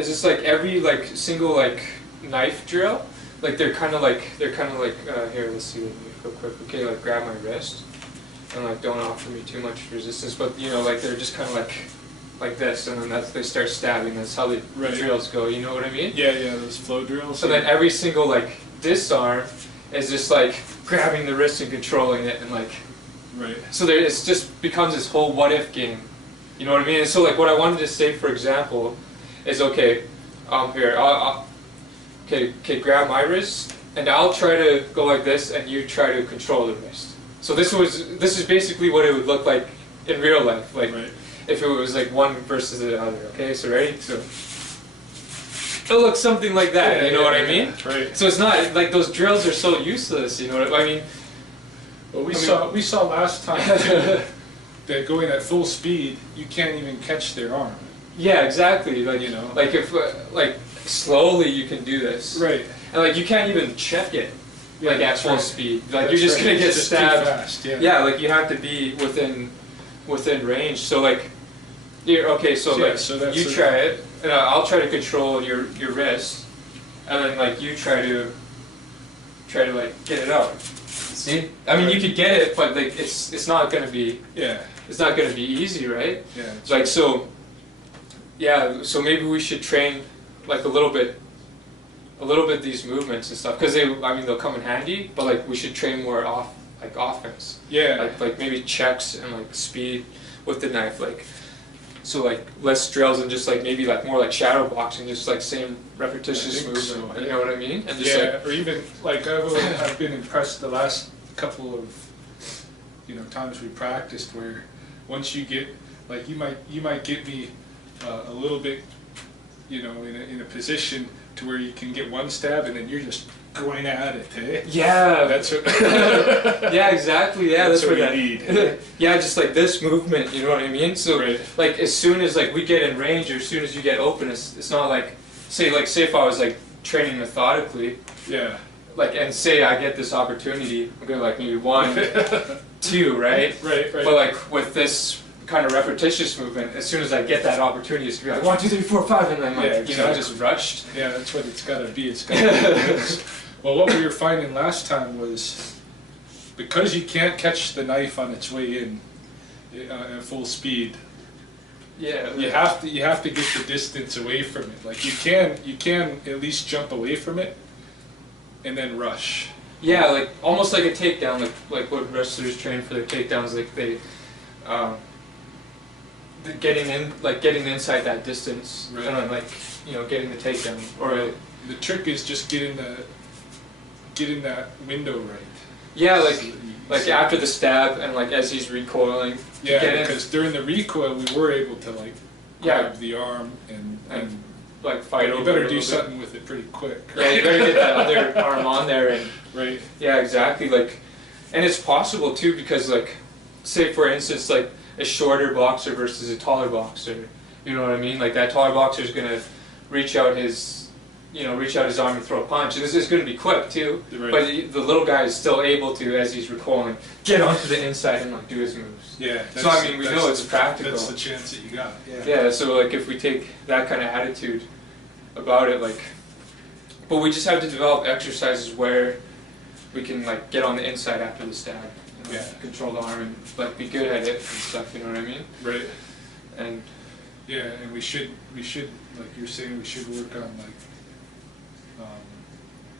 is just like every like single like knife drill, like they're kind of like here. Let's see real quick. Okay, like grab my wrist and like don't offer me too much resistance, but you know like they're just kind of like this, and then they start stabbing. That's how the drills go. You know what I mean? Yeah, yeah, those flow drills. So then every single like disarm is just like grabbing the wrist and controlling it, and like so there it just becomes this whole what if game. You know what I mean? And so like what I wanted to say, for example, is okay. Here, okay, grab my wrist, and I'll try to go like this, and you try to control the wrist. So this is basically what it would look like in real life, like if it was like one versus the other. Okay, so ready? So it'll look something like that. You know what I mean? Right. So it's not like those drills are so useless. You know what I mean? Well, we saw last time too, that going at full speed, you can't even catch their arm. Yeah, exactly. Like you know, like if like slowly you can do this. Right. And like you can't even check it. Like at full speed, like That's you're just gonna get stabbed. Too fast, yeah, like you have to be within range. So like, okay, so like you try it, and I'll try to control your wrist, and then like you try to like get it out. See, I mean you could get it, but like it's not gonna be it's not gonna be easy, right? Yeah. Like so, yeah. So maybe we should train like a little bit these movements and stuff, because they'll come in handy, but like we should train more offense. Yeah. Like maybe checks and like speed with the knife, like so like less drills and just like maybe like more like shadow boxing, just like same repetitious movement. So, you know what I mean? And just or even like I've been impressed the last couple of times we practiced where once you get like you might get me a little bit in a position to where you can get one stab and then you're just going at it, eh? Yeah. That's what yeah, exactly. Yeah, that's what we need. Yeah, just like this movement, you know what I mean? So like as soon as like we get in range, or as soon as you get open, it's not like say if I was like training methodically. Yeah. Like and say I get this opportunity, I'm gonna like maybe 1, 2, right? Right. But like with this kind of repetitious movement, as soon as I get that opportunity, it's gonna be like 1, 2, 3, 4, 5, and then like just rushed. Yeah, that's what it's gotta be. It's gotta be. Well, what we were finding last time was because you can't catch the knife on its way in at full speed. Yeah. You have to get the distance away from it. Like you can at least jump away from it, and then rush. Yeah, like almost like a takedown, like what wrestlers train for their takedowns, like they. Getting inside that distance, and then like getting the takedown, or the trick is just getting that window right. Yeah, like after the stab and like as he's recoiling. Yeah, because during the recoil we were able to like grab the arm and like fight over. You better do something with it pretty quick. Yeah, you better get that other arm on there and. Right. Yeah, exactly. Like, and it's possible too because like, say for instance like. A shorter boxer versus a taller boxer, you know what I mean? Like that taller boxer is gonna reach out his arm and throw a punch, and this is gonna be quick too. Right. But the little guy is still able to, as he's recoiling, get onto the inside and like do his moves. Yeah. So I mean, we know it's practical. That's the chance that you got. Yeah. Yeah. So like, if we take that kind of attitude about it, like, but we just have to develop exercises where we can like get on the inside after the stab. Control the arm and like be good at it and stuff, you know what I mean? Right. And and we should like you're saying, we should work on like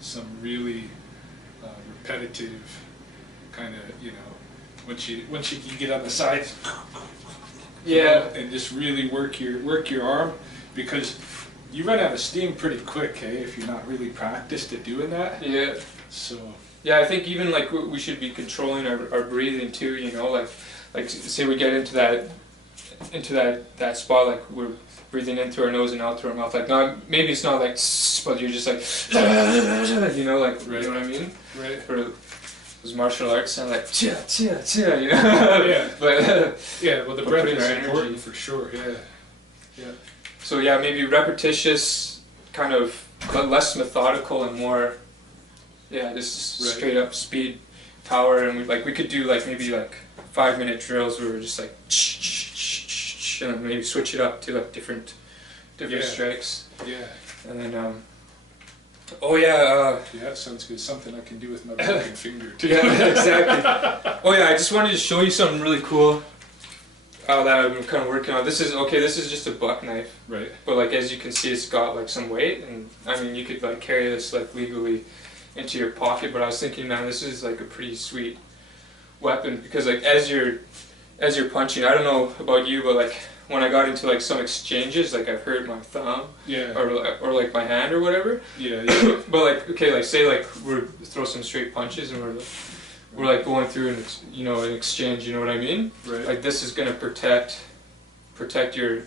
some really repetitive kind of once you can get on the sides and just really work your arm, because you run out of steam pretty quick, hey, if you're not really practiced at doing that. Yeah. So. Yeah, I think even like we should be controlling our breathing too. Like say we get into that spot, like we're breathing in through our nose and out through our mouth. Like maybe it's not like, but you're just like, like you know what I mean? Right. For those martial arts sound like chia, you know. Yeah. But well, the breath is important for sure. Yeah. Yeah. So yeah, maybe repetitious, kind of less methodical and more. Yeah, just straight up speed, power, and we could do like maybe like 5-minute drills where we're just like, and then maybe switch it up to like different different strikes. Yeah. And then, oh yeah. Yeah, sounds good. Something I can do with my broken finger too. Yeah, exactly. Oh yeah, I just wanted to show you something really cool that I've been kind of working on. This is just a buck knife. Right. But like as you can see, it's got like some weight, and I mean you could like carry this like legally into your pocket. But I was thinking, man, this is like a pretty sweet weapon because like as you're punching, I don't know about you, but like when I got into like some exchanges, like I've hurt my thumb, Yeah. or like my hand or whatever. Yeah. Yeah. But like okay, like say like we're throw some straight punches and we're like going through an exchange, you know what I mean? Right. Like this is gonna protect your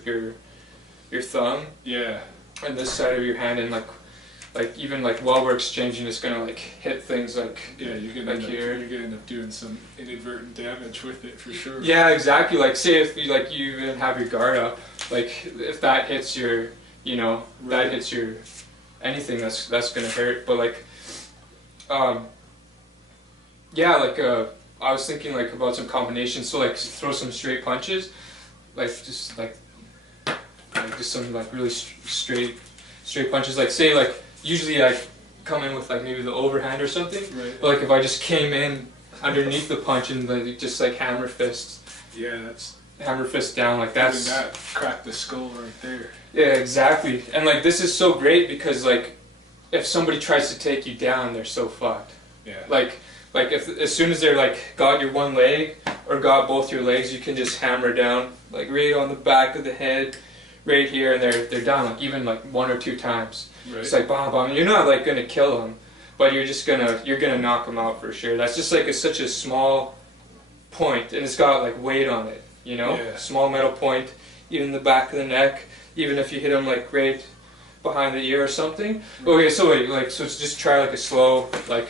thumb. Yeah. And this side of your hand, and like even like while we're exchanging, it's gonna like hit things like Yeah, you're gonna end up doing some inadvertent damage with it for sure. yeah, exactly. Like say if you even have your guard up, like if that hits your that hits your anything, that's gonna hurt. But like yeah, like I was thinking like about some combinations. So like throw some straight punches, like just just some like really straight punches. Like say like usually I come in with like maybe the overhand or something. Right. But like if I just came in underneath the punch and like just like hammer fist down, like that's that crack the skull right there. Yeah, exactly. And like this is so great because like if somebody tries to take you down, they're so fucked. Yeah. Like if as soon as they're like got your one leg or got both your legs, you can just hammer down like right on the back of the head, right here, and they're down like even like 1 or 2 times. Right. It's like bomb bomb. You're not like gonna kill them, but you're gonna knock them out for sure. That's just like such a small point, and it's got like weight on it. You know, Yeah. Small metal point, even the back of the neck. Even if you hit them like right behind the ear or something. Okay, so wait, like so it's just try like a slow like.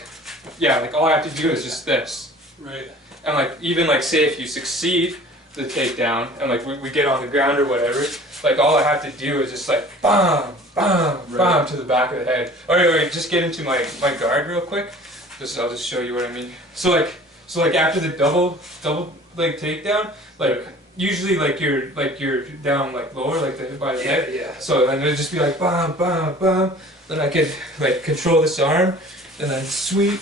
Yeah, like all I have to do is just this. Right. And like even like say if you succeed the takedown and like we get on the ground or whatever, like all I have to do is just like bam, bam, bam to the back of the head. Alright, just get into my guard real quick. I'll just show you what I mean. So like after the double leg takedown, like usually like you're down like lower like by the head. Yeah. So then it'll just be like bam, bam, bam. Then I could like control this arm. And then sweep,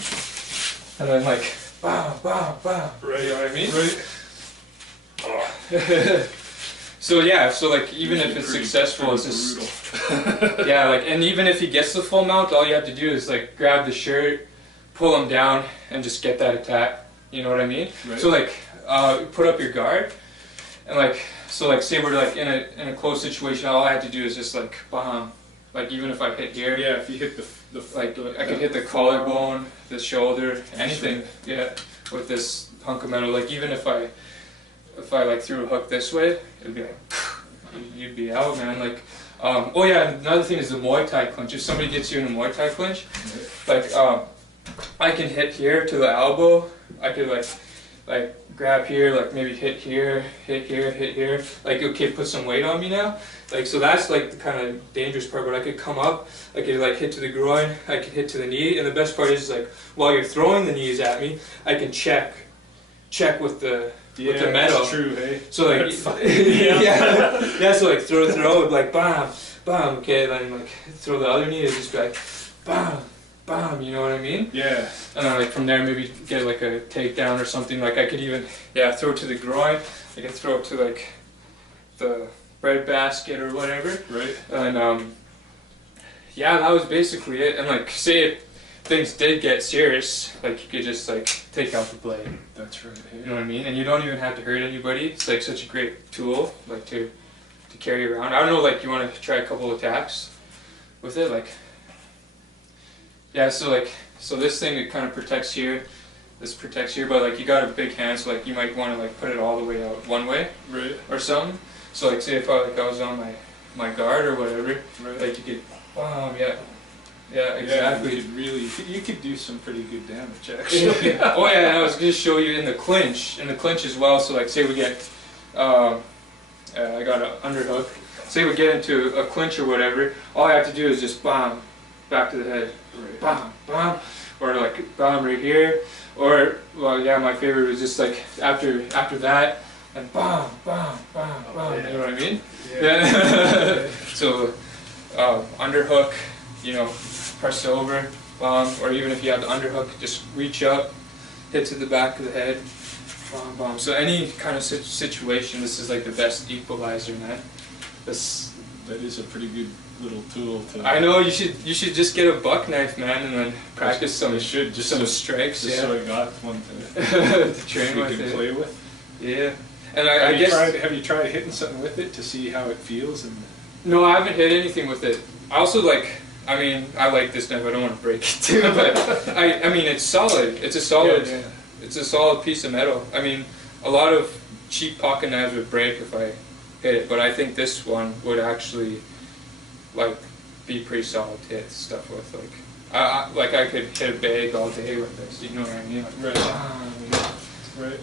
and then like, bam, bam, bam. Right. You know what I mean? Right. So yeah, so like even if it's successful, it's just yeah, like and even if he gets the full mount, all you have to do is like grab the shirt, pull him down, and just get that attack. You know what I mean? Right. So like, put up your guard, and like so like say we're like in a close situation, all I have to do is just like bam, like even if I hit here. Yeah, if you hit the I could hit the collarbone, the shoulder, anything, yeah, with this hunk of metal. Like even if I like threw a hook this way, it'd be like, you'd be out, man. Like, oh yeah, another thing is the Muay Thai clinch. If somebody gets you in a Muay Thai clinch, like, I can hit here to the elbow. I could like grab here, like maybe hit here, hit here, hit here. Like, okay, put some weight on me now. Like, so that's like the kind of dangerous part, but I could come up, I could like hit to the groin, I could hit to the knee, and the best part is like, while you're throwing the knees at me, I can check with the metal. That's true, hey? So like, yeah, so like throw, like bam, bam, okay, then like throw the other knee, and just be like, bam, bam, you know what I mean? Yeah. And then like from there maybe get like a takedown or something, like I could even, throw it to the groin, I could throw it to like the bread basket or whatever. Right. And yeah, that was basically it. And like say if things did get serious, like you could just like take out the blade. That's right. You know what I mean? And you don't even have to hurt anybody. It's like such a great tool, like to carry around. I don't know, like you want to try a couple attacks with it, like yeah. So this thing, it kind of protects here. This protects here, but like you got a big hand, so like you might want to like put it all the way out one way, right, or something. So like say if I was on my guard or whatever, right, like you could, yeah, exactly. Yeah, you could do some pretty good damage actually. Oh yeah, and I was gonna show you in the clinch as well. So like say we get, I got an underhook. Say we get into a clinch or whatever. All I have to do is just bam, back to the head, right, bam, bam, or like bam right here. Or well, yeah, my favorite was just like after that, and bam, bam, bam, bam. Yeah. You know what I mean? Yeah. So underhook, you know, press over, or even if you have the underhook, just reach up, hit to the back of the head, bam, bam. So any kind of situation, this is like the best equalizer, man. That is a pretty good little tool to. I know you should just get a buck knife, man, and then practice some strikes. Just Yeah. so I got one to train we with can it. play with. Yeah, and I guess Have you tried hitting something with it to see how it feels? And no, I haven't hit anything with it. I also like. I mean, I like this knife. I don't want to break it too, but I mean, it's solid. It's a solid. Yeah. It's a solid piece of metal. I mean, a lot of cheap pocket knives would break if I hit it, but I think this one would actually like be pretty solid to hit stuff with. Like I could hit a bag all day with this. You know what I mean? Like, Right.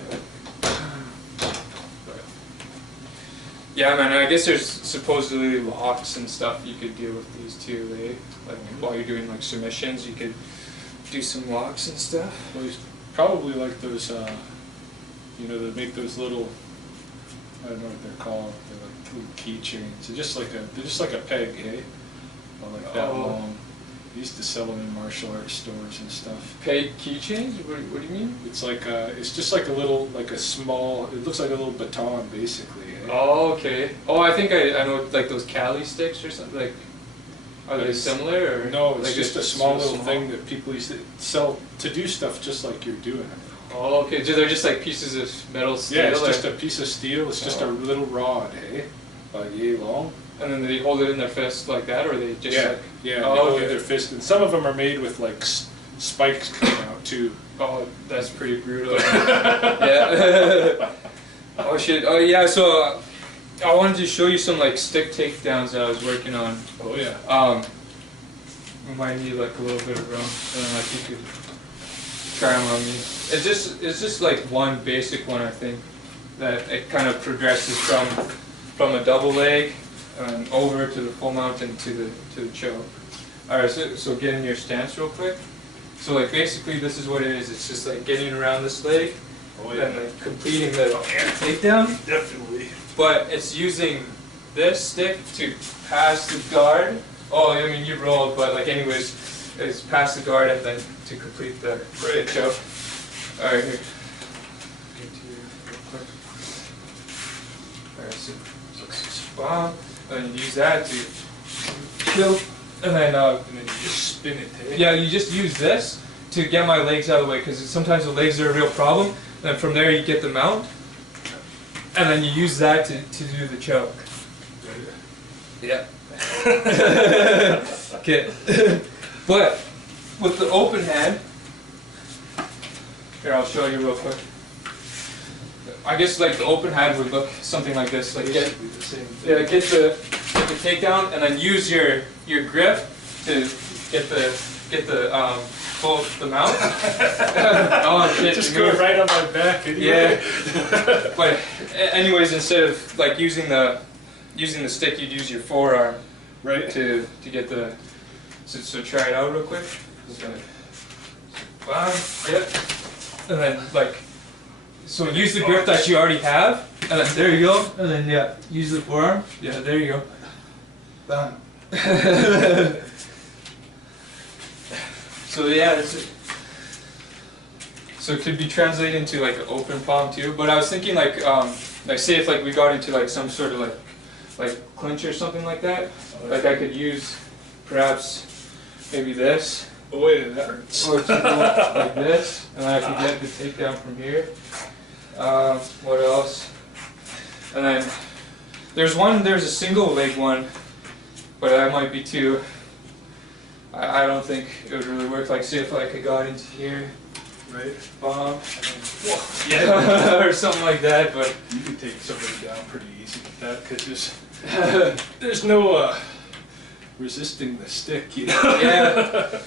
yeah, man. I guess there's supposedly locks and stuff you could do with these too, eh? Like while you're doing like submissions, you could do some locks and stuff. Well, he's probably like those, you know, they make those little, I don't know what they're called, they're like little keychains. They're just like a peg, hey? Or like that long. They used to sell them in martial arts stores and stuff. Peg keychains? What do you mean? It's like it's just like a little, like a small, it looks like a little baton basically. Eh? Oh, okay. Oh, I think I know like those Cali sticks or something. Like, are they similar or? No, it's like just a sort of small thing that people used to sell to do stuff just like you're doing. Oh, okay. So they're just like pieces of metal steel. Yeah, it's or, just a piece of steel. It's just a little rod, hey, about yay long. and then they hold it in their fist like that, or they just like. Yeah, Oh, they hold okay. their fist, and some of them are made with like spikes coming out too. Oh, that's pretty brutal. Yeah. Oh shit. Oh yeah. So I wanted to show you some like stick takedowns that I was working on. Oh yeah. We might need like a little bit of room, and then like you could try them on me. It's just like one basic one, I think, that it kind of progresses from a double leg and over to the full mount and to the choke. All right, so get in your stance real quick. So like basically this is what it is. It's just like getting around this leg and like completing the takedown. Definitely. But it's using this stick to pass the guard. Oh, I mean you rolled, but like anyways, it's pass the guard and then to complete the choke. All right, here. Get to you real quick. All right, so bomb, and then use that to kill, and then you just spin it. Hey? yeah, you just use this to get my legs out of the way because sometimes the legs are a real problem. And then from there you get the mount, and then you use that to do the choke. Yeah. Okay. But with the open hand, here I'll show you real quick. I guess like the open hand would look something like this. Like get the takedown and then use your grip to get the pull the mount. Oh shit! Just go right on my back. Anyway. Yeah. But anyways, instead of like using the stick, you'd use your forearm, right, to get the. So try it out real quick. Yep. And then like, so use the grip that you already have, and then there you go. And then yeah, use the forearm. Yeah, there you go. Bam. So yeah, that's it. So it could be translated into like an open palm too. But I was thinking like say if like we got into like some sort of like clinch or something like that, like I could use perhaps maybe this. Oh wait, that hurts. Or to go like this, and then I can get the takedown from here. What else? And then there's a single leg one, but that might be too. I don't think it would really work. Like, say if like I got into here, Right. bomb, yeah, or something like that. But You can take somebody down pretty easy with that because there's no resisting the stick, you know. yeah.